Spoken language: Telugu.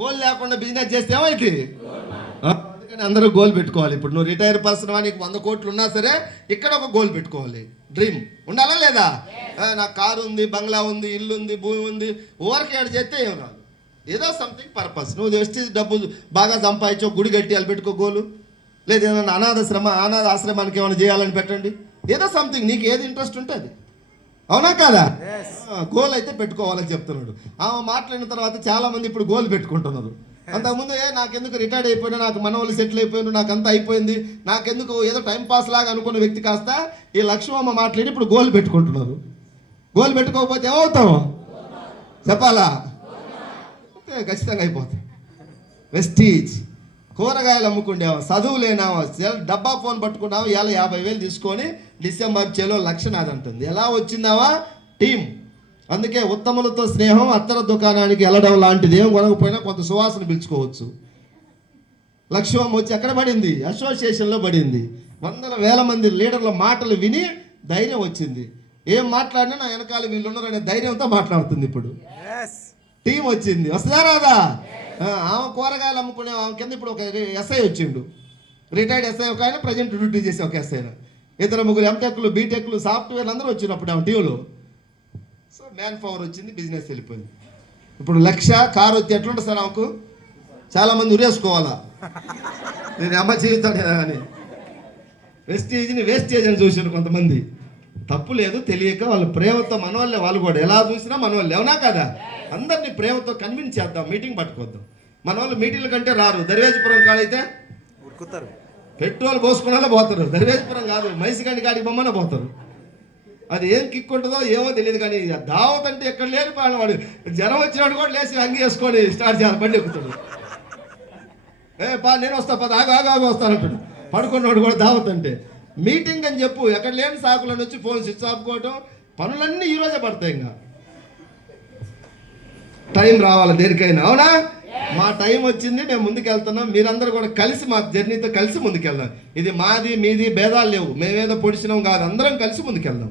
గోల్ లేకుండా బిజినెస్ చేస్తే ఏమైంది? అందుకని అందరూ గోల్ పెట్టుకోవాలి. ఇప్పుడు నువ్వు రిటైర్ పర్సన్ నీకు 100 కోట్లు ఉన్నా సరే ఇక్కడ ఒక గోల్ పెట్టుకోవాలి. డ్రీమ్ ఉండాలా లేదా? నాకు కారు ఉంది, బంగ్లా ఉంది, ఇల్లు ఉంది, భూమి ఉంది, ఓవర్కి యాడ్ చేస్తే ఏం రాదు. ఏదో సంథింగ్ పర్పస్. నువ్వు వచ్చి డబ్బు బాగా సంపాదించో గుడి కట్టి వాళ్ళు పెట్టుకో గోలు, లేదు ఏదైనా అనాథ ఆశ్రమానికి ఏమైనా చేయాలని పెట్టండి. ఏదో సంథింగ్ నీకు ఏది ఇంట్రెస్ట్ ఉంటే అది. అవునా కాదా? గోల్ అయితే పెట్టుకోవాలని చెప్తున్నాడు. ఆమె మాట్లాడిన తర్వాత చాలామంది ఇప్పుడు గోల్ పెట్టుకుంటున్నారు. అంతకుముందు నాకెందుకు రిటైర్డ్ అయిపోయినా, నాకు మనవాళ్ళు సెటిల్ అయిపోయినా, నాకు అంతా అయిపోయింది, నాకెందుకు ఏదో టైం పాస్ లాగా అనుకున్న వ్యక్తి కాస్త ఈ లక్ష్మమ్మ మాట్లాడి ఇప్పుడు గోల్ పెట్టుకుంటున్నారు. గోల్ పెట్టుకోకపోతే ఏమవుతావు చెప్పాలా? ఖచ్చితంగా అయిపోతాయి. వెస్టీజ్ కూరగాయలు అమ్ముకుండేవా, చదువు లేనావా, డబ్బా ఫోన్ పట్టుకున్నావా, ఇలా 50,000 తీసుకొని డిసెంబర్ చేలో 1,00,000 నాది అంటుంది. ఎలా వచ్చిందావా? టీం. అందుకే ఉత్తములతో స్నేహం అత్తర దుకాణానికి వెళ్ళడం లాంటిది. ఏం కొనకపోయినా కొంత సువాసన పిలుచుకోవచ్చు. లక్ష్మమ్మ వచ్చి ఎక్కడ పడింది? అసోసియేషన్లో పడింది. వందల వేల మంది లీడర్ల మాటలు విని ధైర్యం వచ్చింది. ఏం మాట్లాడినా నా వెనకాల వీళ్ళు ఉన్నారనే ధైర్యంతో మాట్లాడుతుంది. ఇప్పుడు టీం వచ్చింది. వస్తుందా రాదా? ఆమె కూరగాయలు అమ్ముకునే ఆమె కింద ఇప్పుడు ఒక ఎస్ఐ వచ్చిండు. రిటైర్డ్ ఎస్ఐ ఒక ఆయన, ప్రజెంట్ డ్యూటీ చేసే ఒక ఎస్ఐ. 2-3 ఎంటెక్లు, బీటెక్లు, సాఫ్ట్వేర్లు అందరూ వచ్చినప్పుడు ఆమె టీంలో. సో మ్యాన్ పవర్ వచ్చింది, బిజినెస్ వెళ్ళిపోయింది. ఇప్పుడు 1,00,000 కారు వచ్చి ఎట్లుంటుంది సార్ ఆమెకు? చాలామంది ఉరేసుకోవాలా, నేను అమ్మ జీవితం అని. వెస్టేజ్ని వేస్టేజ్ అని చూసారు కొంతమంది. తప్పు లేదు, తెలియక వాళ్ళ ప్రేమతో మనవాళ్ళే. వాళ్ళు కూడా ఎలా చూసినా మనవాళ్ళే. అవునా కదా? అందరినీ ప్రేమతో కన్విన్స్ చేద్దాం, మీటింగ్ పట్టుకోద్దాం. మన వాళ్ళు మీటింగ్ల కంటే రారు. దర్వేజపురం కాడైతే ఉరుకుతారు, పెట్రోల్ పోసుకున్నా పోతారు. దర్వేజపురం కాదు, మైసిగండి కాడికి బొమ్మనే పోతారు. అది ఏం కిక్ ఉంటుందో ఏమో తెలియదు. కానీ దావత్ అంటే ఎక్కడ లేని వాడు జ్వరం వచ్చినాడు కూడా లేచి అంగి వేసుకొని స్టార్ట్ చేయాలి, బండి ఎక్కుతాడు. నేను వస్తా పద, ఆగు వస్తానంటాడు. పడుకున్నాడు కూడా దావత్ అంటే. మీటింగ్ అని చెప్పు, ఎక్కడ లేని సాకులను వచ్చి ఫోన్ స్విచ్ ఆఫ్ కోవటం, పనులన్నీ ఈరోజే పడతాయి. ఇంకా టైం రావాలి దేనికైనా. అవునా? మా టైం వచ్చింది, మేము ముందుకెళ్తున్నాం. మీరందరూ కూడా కలిసి మా జర్నీతో కలిసి ముందుకెళ్దాం. ఇది మాది మీది భేదాలు లేవు, మేమేదో పొడిచినాం కాదు, అందరం కలిసి ముందుకెళ్దాం.